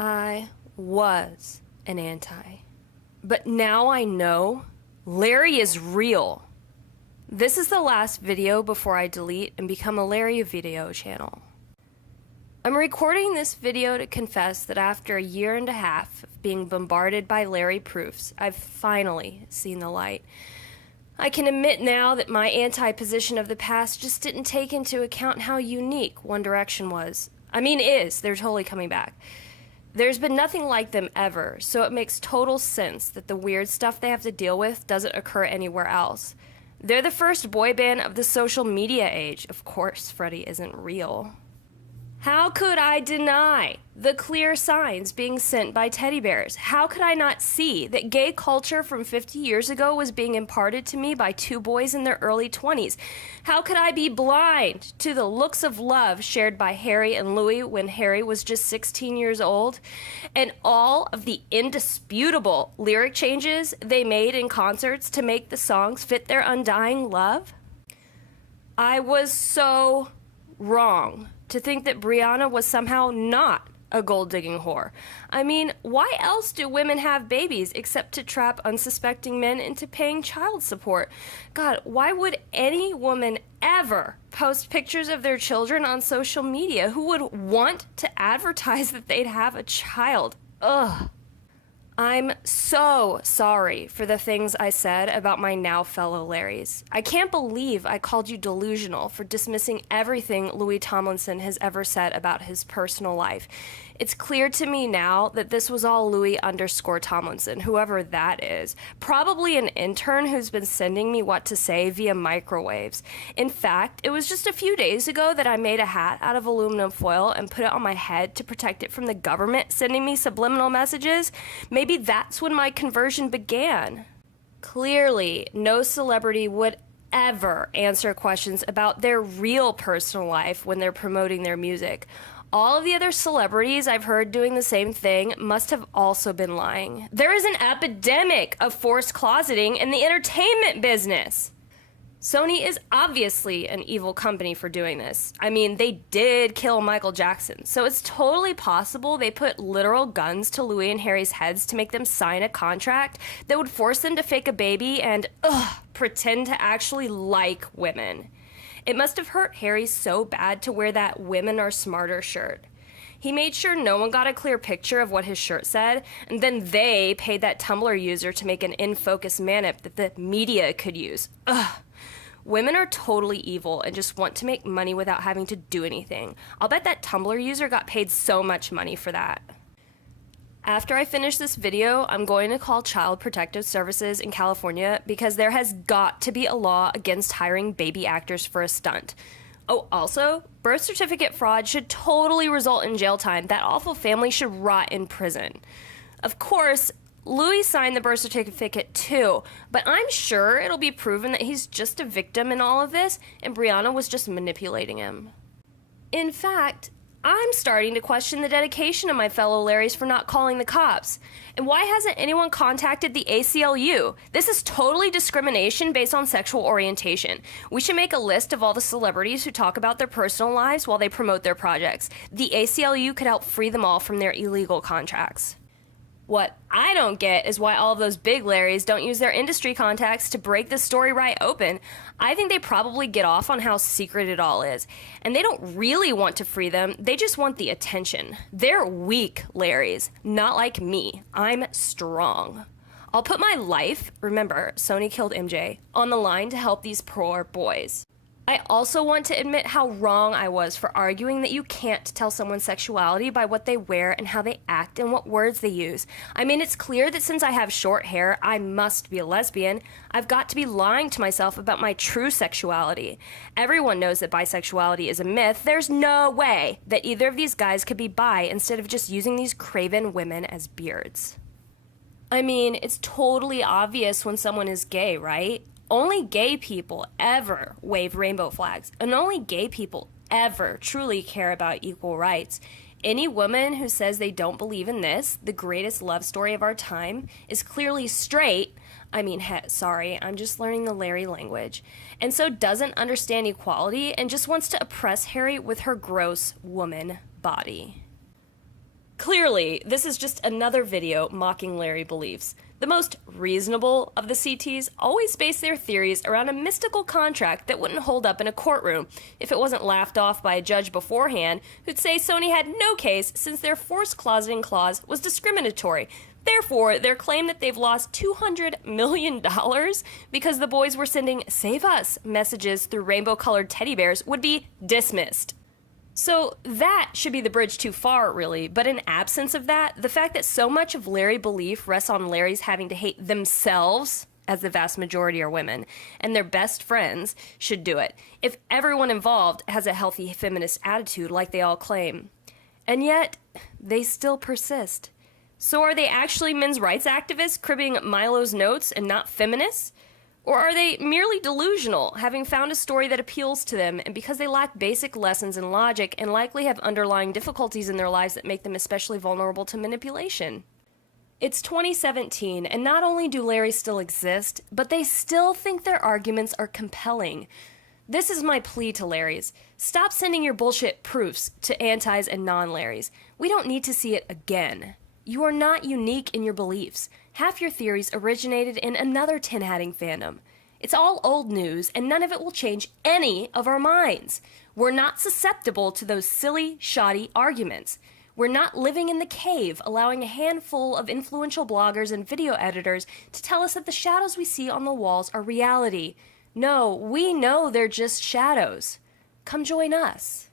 I was an anti. But now I know Larry is real. This is the last video before I delete and become a Larry video channel. I'm recording this video to confess that after a year and a half of being bombarded by Larry proofs, I've finally seen the light. I can admit now that my anti-position of the past just didn't take into account how unique One Direction was. They're totally coming back. There's been nothing like them ever, so it makes total sense that the weird stuff they have to deal with doesn't occur anywhere else. They're the first boy band of the social media age. Of course, Freddie isn't real. How could I deny the clear signs being sent by teddy bears? How could I not see that gay culture from 50 years ago was being imparted to me by two boys in their early 20s? How could I be blind to the looks of love shared by Harry and Louis when Harry was just 16 years old? And all of the indisputable lyric changes they made in concerts to make the songs fit their undying love? I was so wrong to think that Brianna was somehow not a gold-digging whore. Why else do women have babies except to trap unsuspecting men into paying child support? God, why would any woman ever post pictures of their children on social media? Who would want to advertise that they'd have a child? Ugh. I'm so sorry for the things I said about my now fellow Larrys. I can't believe I called you delusional for dismissing everything Louis Tomlinson has ever said about his personal life. It's clear to me now that this was all Louis_Tomlinson, whoever that is. Probably an intern who's been sending me what to say via microwaves. In fact, it was just a few days ago that I made a hat out of aluminum foil and put it on my head to protect it from the government sending me subliminal messages. Maybe that's when my conversion began. Clearly, no celebrity would ever answer questions about their real personal life when they're promoting their music. All of the other celebrities I've heard doing the same thing must have also been lying. There is an epidemic of forced closeting in the entertainment business. Sony is obviously an evil company for doing this. They did kill Michael Jackson, so it's totally possible they put literal guns to Louis and Harry's heads to make them sign a contract that would force them to fake a baby and, pretend to actually like women. It must have hurt Harry so bad to wear that "Women Are Smarter" shirt. He made sure no one got a clear picture of what his shirt said, and then they paid that Tumblr user to make an in-focus manip that the media could use. Ugh. Women are totally evil and just want to make money without having to do anything. I'll bet that Tumblr user got paid so much money for that. After I finish this video, I'm going to call Child Protective Services in California because there has got to be a law against hiring baby actors for a stunt. Oh, also, birth certificate fraud should totally result in jail time. That awful family should rot in prison. Of course, Louis signed the birth certificate too, but I'm sure it'll be proven that he's just a victim in all of this and Brianna was just manipulating him. In fact, I'm starting to question the dedication of my fellow Larrys for not calling the cops. And why hasn't anyone contacted the ACLU? This is totally discrimination based on sexual orientation. We should make a list of all the celebrities who talk about their personal lives while they promote their projects. The ACLU could help free them all from their illegal contracts. What I don't get is why all of those big Larrys don't use their industry contacts to break this story right open. I think they probably get off on how secret it all is. And they don't really want to free them, they just want the attention. They're weak Larrys, not like me. I'm strong. I'll put my life, remember, Sony killed MJ, on the line to help these poor boys. I also want to admit how wrong I was for arguing that you can't tell someone's sexuality by what they wear and how they act and what words they use. It's clear that since I have short hair, I must be a lesbian. I've got to be lying to myself about my true sexuality. Everyone knows that bisexuality is a myth. There's no way that either of these guys could be bi instead of just using these craven women as beards. It's totally obvious when someone is gay, right? Only gay people ever wave rainbow flags, and only gay people ever truly care about equal rights. Any woman who says they don't believe in this, the greatest love story of our time, is clearly straight. Sorry, I'm just learning the Larry language. And so doesn't understand equality and just wants to oppress Harry with her gross woman body. Clearly, this is just another video mocking Larry beliefs. The most reasonable of the CTs always base their theories around a mystical contract that wouldn't hold up in a courtroom if it wasn't laughed off by a judge beforehand who'd say Sony had no case since their forced closeting clause was discriminatory. Therefore, their claim that they've lost $200 million because the boys were sending "Save Us" messages through rainbow-colored teddy bears would be dismissed. So that should be the bridge too far, really, but in absence of that, the fact that so much of Larry belief rests on Larry's having to hate themselves, as the vast majority are women, and their best friends should do it, if everyone involved has a healthy feminist attitude like they all claim. And yet, they still persist. So are they actually men's rights activists cribbing Milo's notes and not feminists? Or are they merely delusional, having found a story that appeals to them, and because they lack basic lessons in logic and likely have underlying difficulties in their lives that make them especially vulnerable to manipulation? It's 2017, and not only do Larrys still exist, but they still think their arguments are compelling. This is my plea to Larrys. Stop sending your bullshit proofs to antis and non-Larrys. We don't need to see it again. You are not unique in your beliefs. Half your theories originated in another tin-hatting fandom. It's all old news, and none of it will change any of our minds. We're not susceptible to those silly, shoddy arguments. We're not living in the cave, allowing a handful of influential bloggers and video editors to tell us that the shadows we see on the walls are reality. No, we know they're just shadows. Come join us.